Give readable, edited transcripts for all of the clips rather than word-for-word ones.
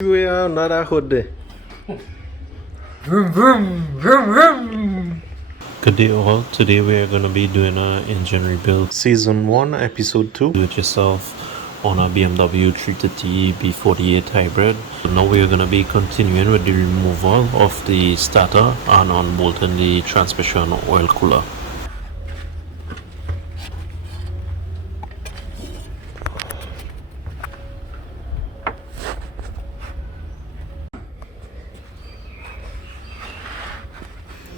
We are not a hood. Vroom, vroom, vroom, vroom. Good day all. Today we are going to be doing a engine rebuild Season 1, Episode 2. do it yourself on a BMW 330e B48 hybrid. So now we are going to be continuing with the removal of the starter and unbolting the transmission oil cooler.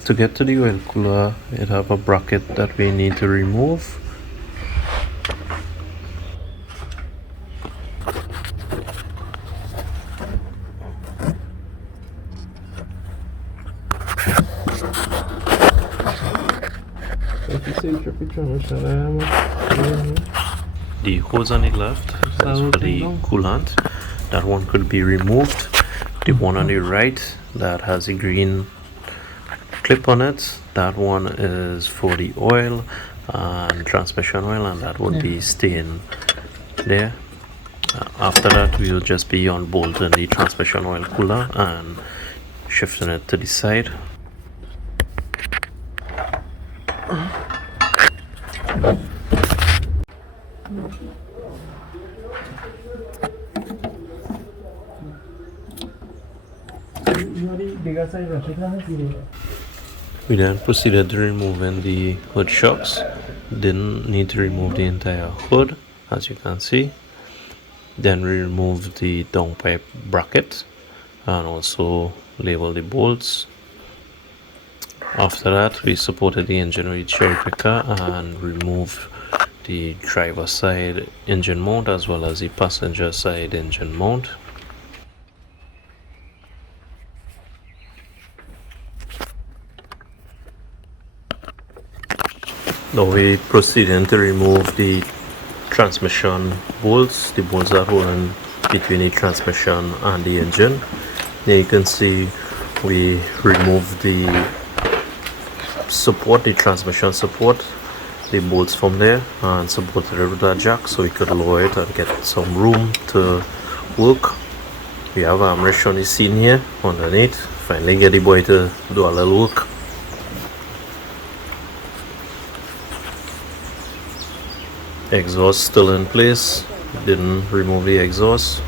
To get to the oil cooler, it have a bracket that we need to remove. The hose on the left is for the coolant. That one could be removed. The one on the right that has a green clip on it, that one is for the oil and transmission oil, and that would be staying there. After that, we will just be unbolting the transmission oil cooler and shifting it to the side. We then proceeded to removing the hood shocks. Didn't need to remove the entire hood, as you can see. Then we removed the downpipe bracket and also labeled the bolts. After that, we supported the engine with cherry picker and removed the driver side engine mount as well as the passenger side engine mount. Now we proceeding to remove the transmission bolts, the bolts that hold in between the transmission and the engine. There you can see we removed the support, the transmission support, the bolts from there, and supported it with a jack so we could lower it and get some room to work. We have armrest on the scene here underneath. Finally get the boy to do a little work. Exhaust still in place, didn't remove the exhaust.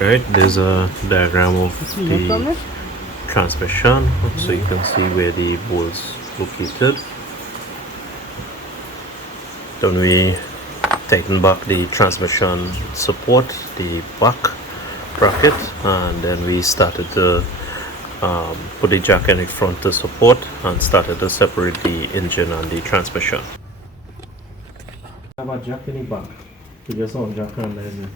Alright, there's a diagram of the transmission so you can see where the bolts located. Then we tighten back the transmission support, the back bracket, and then we started to put the jack in the front to support and started to separate the engine and the transmission. I have a jack in the back. You just on jack and then.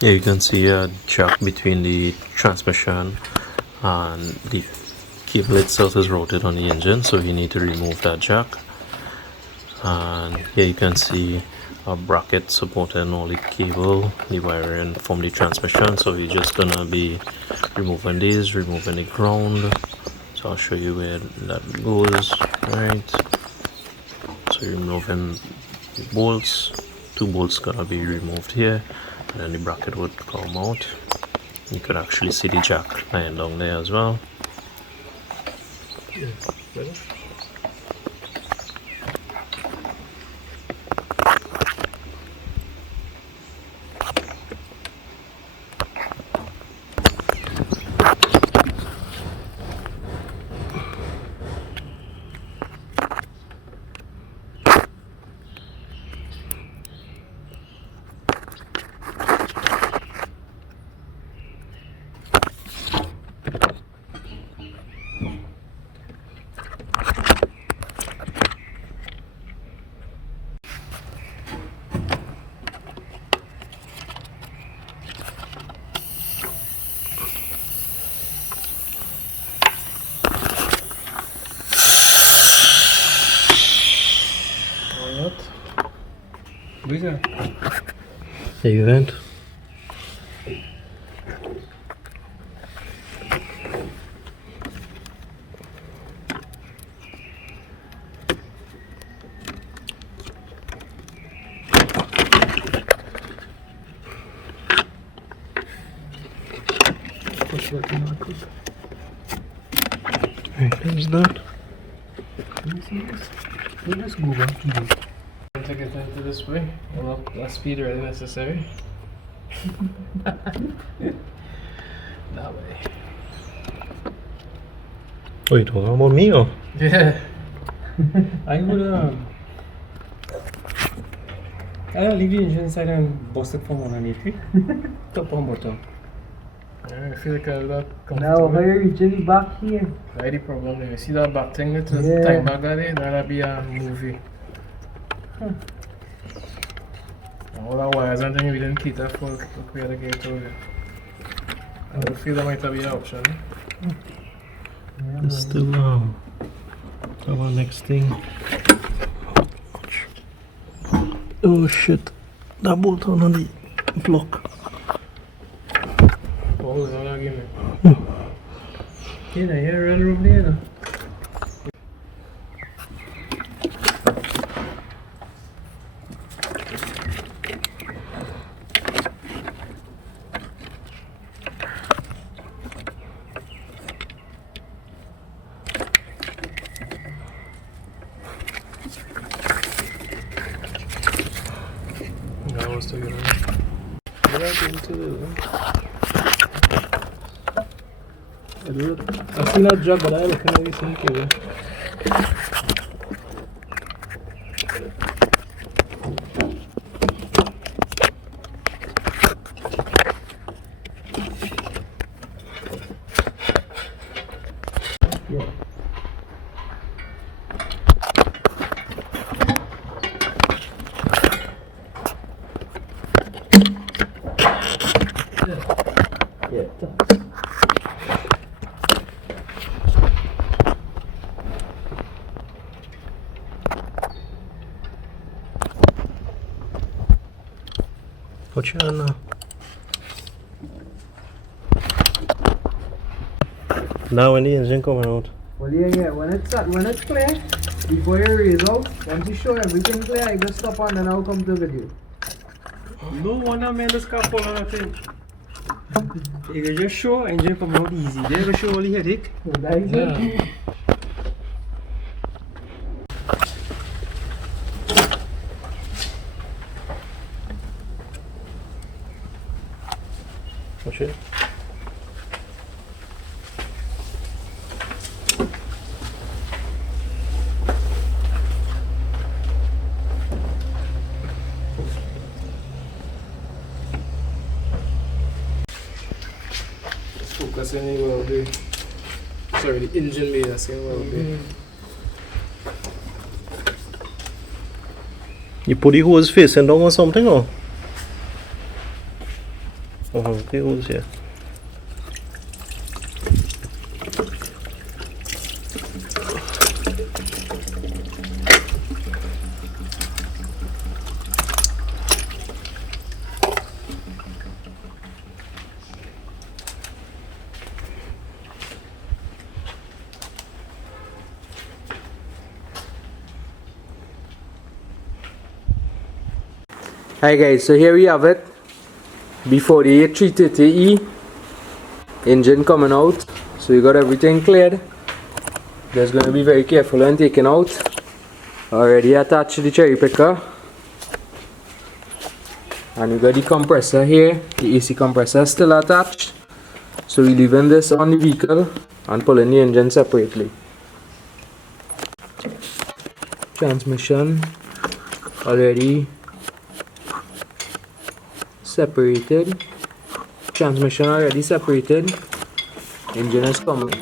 Here you can see a jack between the transmission and the cable itself is routed on the engine, so you need to remove that jack. And here you can see a bracket supporting all the cable, the wiring from the transmission, so we're just gonna be removing these, removing the ground. So I'll show you where that goes. Right, so you're removing the bolts. 2 bolts gonna be removed here, and then the bracket would come out. You could actually see the jack lying down there as well. Bisa. There you went. Right, there's that. Let me see this. Let me just Google TV. To get into this way, well, that speed really necessary. That way. Oh, you talking about me or? Yeah. I would I'll leave the engine inside and bust it from underneath it. Top and bottom. I feel like I'll not come Now, how you reaching back here? Right, the problem there. You see that back thing? It's a Yeah. time back there. That'll be a movie. All that wires and things we didn't cater for we had to get to it. I would feel that might be an option. It's still our next thing. Oh shit, that bolt on the block. Oh, no, no, give me. Yeah, here, run room there. No? No, I was still getting it. What I did to I do it. I seen that jug, but I look at this cable. Yeah. What's your now? Now when the engine coming out. Well, yeah. When it's clear, before you raise out, once you show everything clear, you just stop and then I'll come to the video. No wonder man this car fall on that thing. You can just show engine come out easy. They will show all the headache. That's it. What's it? Focus on the well there. Sorry, the engine bay that's in well there. You put the hose facing down or something or? Oh, the hose here. Hi guys, so here we have it. Before the 330e engine coming out. So you got everything cleared. Just going to be very careful when taking out. Already attached to the cherry picker. And you got the compressor here. The AC compressor is still attached. So we're leaving this on the vehicle and pulling the engine separately. Transmission already separated. Transmission already separated. Engine is coming.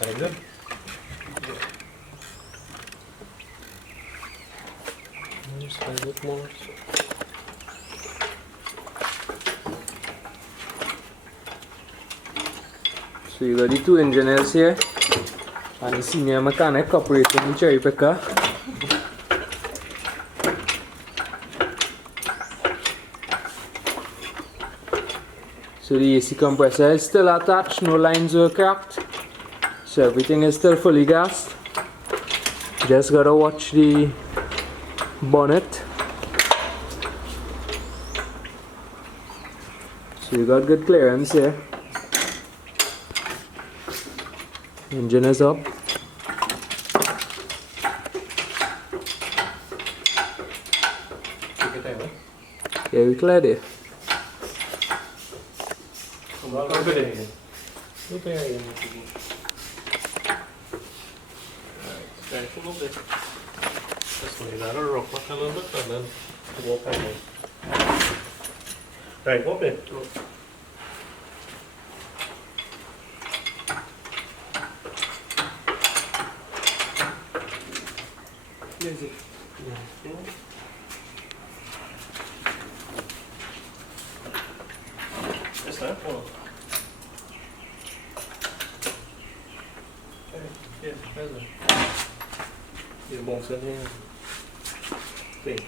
inside there. Just a bit more. So you got the two engineers here and the senior mechanic operating the cherry picker. So the AC compressor is still attached, no lines were cracked. So everything is still fully gassed. Just gotta watch the bonnet. So you got good clearance here. Engine is up. Yeah, we cleared it. Right, what bit? Is it? What's that for? Yeah, there's it. You won't sit here. Think.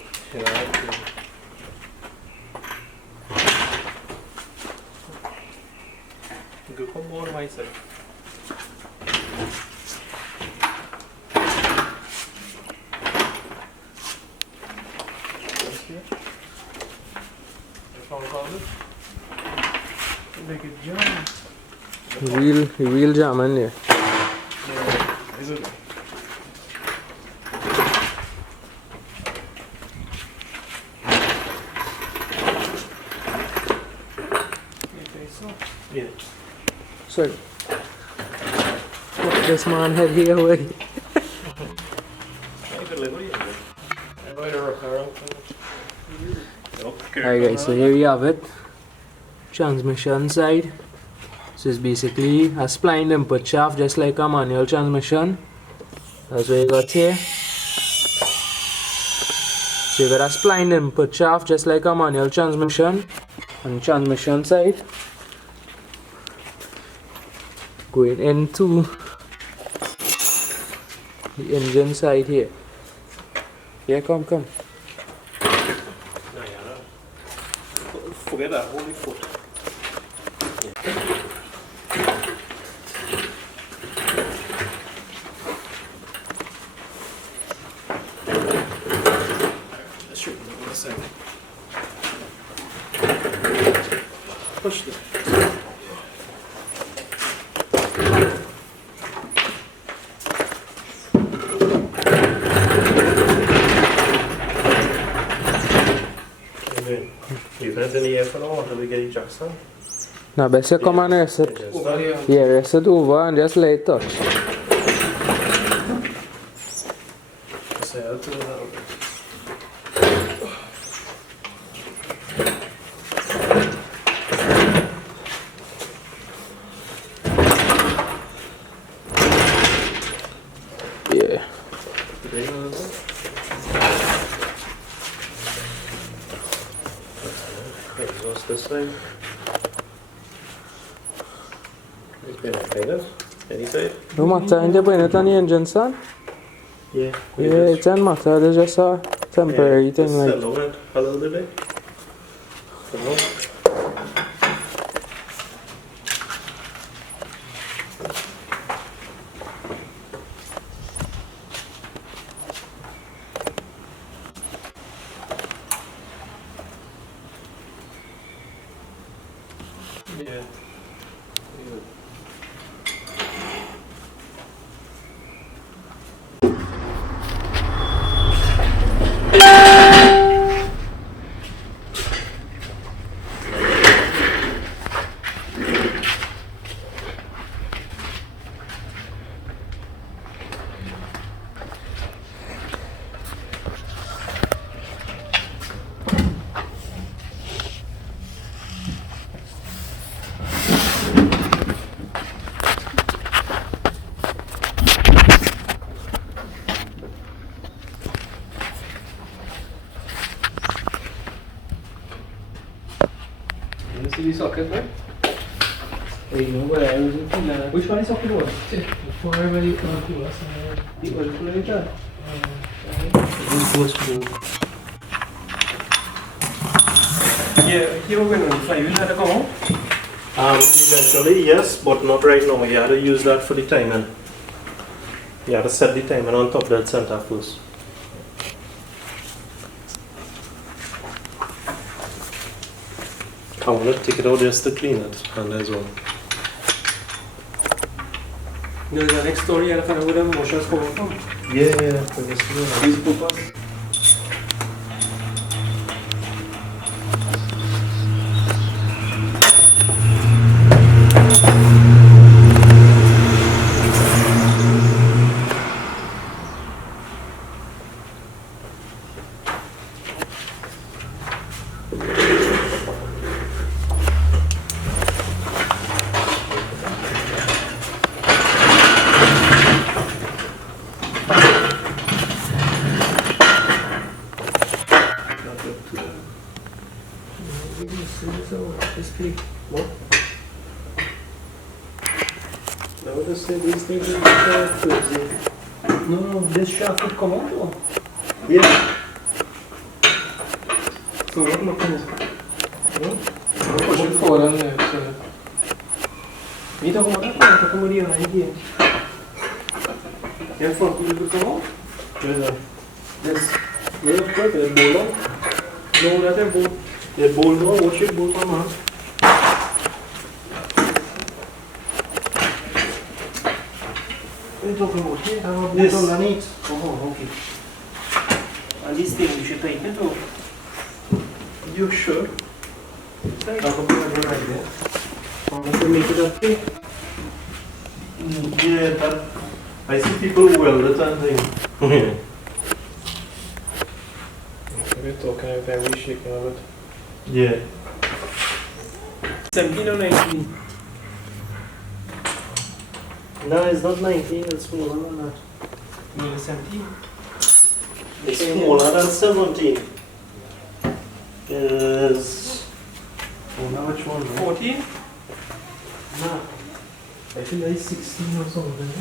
Go come more to my side. Make it jump. The wheel jam in there. Yeah, is it? Yeah. So, what this man had here away. Alright guys, so here we have it. Transmission side. This is basically a splined input shaft just like a manual transmission. That's what you got here. So you got a splined input shaft just like a manual transmission on the transmission side. Going into the engine side here. Yeah, come. Forget that, holy foot. Push it. You've had in the air for long until we get it jacks on. Now best you come and rest it. Yeah, rest it over and just let it touch. Sail to a little bit. Yeah. Bring a little bit. Exhaust this way. It's been painted. Any side? No matter, and you bring it on the engine, son? Yeah. Yeah, it doesn't matter, it's just a temporary thing just like. settle it a little bit. Settle. Yeah. see the socket, right? You know where I was looking at. Which one is socket one? Before everybody come to us, The oil coolant. yeah, here we're going to fly. You had to come out? Eventually, yes, but not right now. You have to use that for the timing. You have to set the timing on top of that center first. I want to take it out just to clean it, and there's one. There's the next story. You had to find out where the motions coming from. Yeah. Use purpose. No, this shaft would come out or? Yeah. So what mechanism? No? Push it forward on there. So. You talking about that? I'm talking about the here. You have front wheel to come out? Yes. Yeah, of course, they're bold on. No, that they're bold. They're bold on. What should bold on, man? What are you talking about here? I have a bolt This. underneath. Oh, okay. And this thing, you should tighten it up. You sure? I'll put it right there. I'm going to make it up here. Yeah, that. I see people weld it and thing. We're talking about every shaking of it. Yeah. 17 or 19? No, it's not 19, it's smaller than that. You mean 17? It's smaller than 17. Is. Oh, now which one? 14? No. I think it's 16 or something.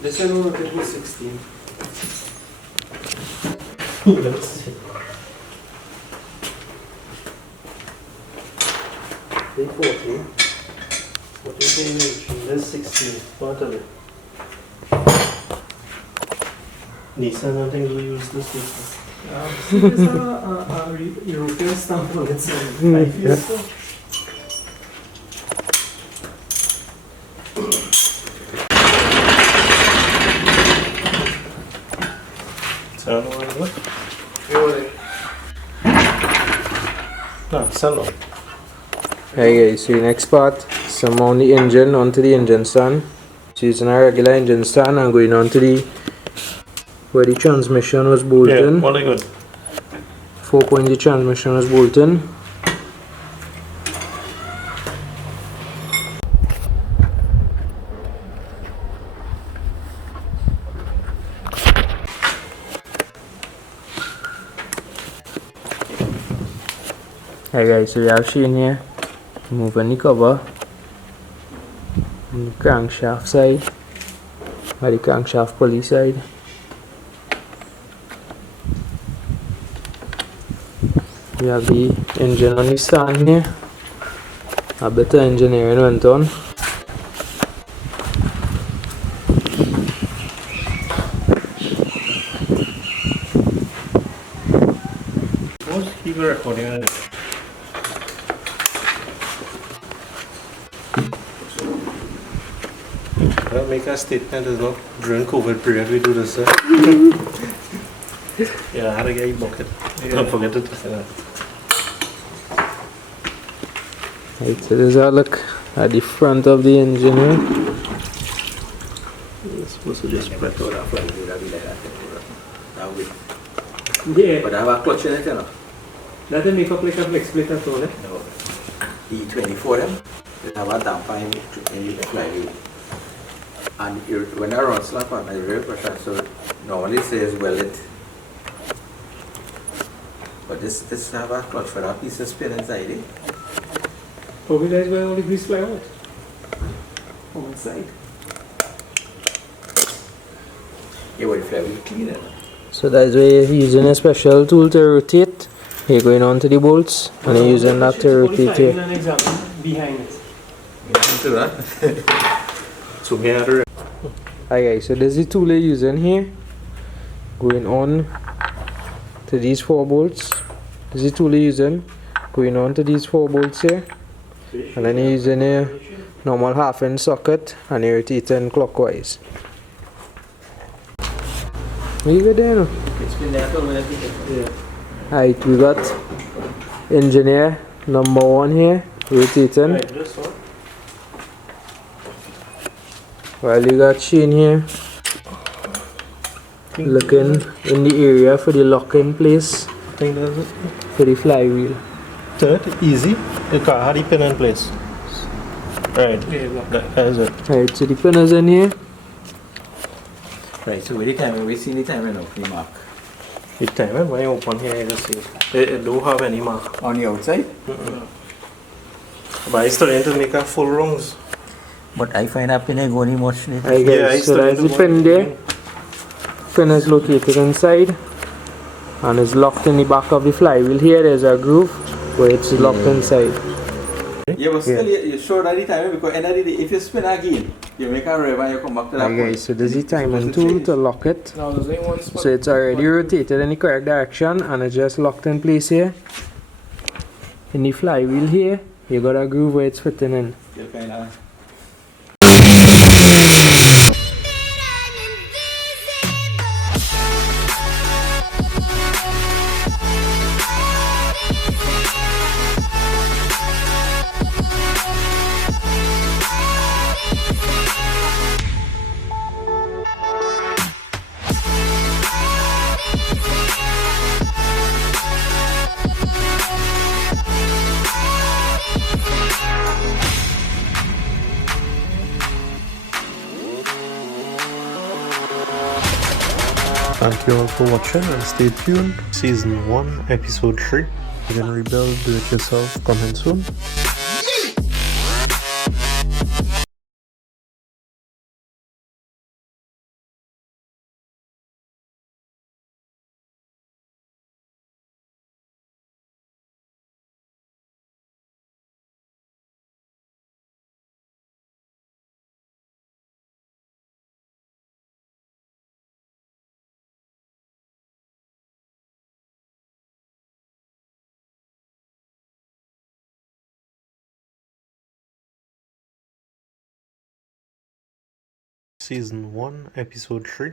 This one will be 16. Let's see. 14. 14 there's 16. What are they? Nissan, I think we use this one. See, this is a European stamp on it, 5 years ago. Turn on what? No, sell on. Hey guys, so the next part, so mount the engine onto the engine stand. So using a regular engine stand and going onto the where the transmission was bolted. Yeah, what are good? 4 point the transmission was bolted. Hey guys, so we have Shane here moving the cover on the crankshaft side or the crankshaft pulley side. We have the engine on the stand here. A bit of engineering went on. Keep recording on it. I'll make a statement, it's not during COVID period we do this. Yeah, I had to get a bucket. Don't forget it. Right, so this is a look at the front of the engine here. You're supposed to just spread out that front. Yeah, But I have a clutch in it, you know. that will make up like a flex plate at all, eh? No. E24 them, they have a downpipe in the flywheel. And when I run slap on the rear pressure, so normally it says well it. But this have a clutch for that piece of spin inside it. Hope you guys will all the grease fly out. On one side. Yeah, well, if you clean it. So that's why you're using a special tool to rotate. You're going on to the bolts and you're using that to rotate here. An example behind it. Into that. So we had a Hi guys, so this is the tool you're using here. Going on to these 4 bolts. This is the tool you're using. Going on to these 4 bolts here. And then you're using a normal half-inch socket and you're rotating clockwise. What you got there now? It's been there till yeah. Alright, we got engineer number 1 here rotating. right, this one. While you got Shane here looking in the area for the lock-in place I think that's it. for the flywheel. Third, easy. The car had the pin in place. Right, that is it. Alright, so the pin is in here. Right, so with the timer, we see the timer now, the mark. The timer, when you open here, you just see it don't have any mark. On the outside? But I starting to make a full rungs. But I find that pin going much later. Alright guys, I so started that's the to pin want- there. Pin is located inside and is locked in the back of the flywheel. Here there's a groove where it's locked inside. Yeah, but still, you're sure that the timer, because end of the day, if you spin again, you make a rev and you come back to that Alright point. guys, so this is the timing tool to lock it. Now there's only one spot. So it's already rotated in the correct direction and it's just locked in place here. In the flywheel here, you got a groove where it's fitting in. You kind of... Thank you all for watching and stay tuned. Season 1, Episode 3. You can rebuild, do it yourself, coming soon. Season 1, Episode 3.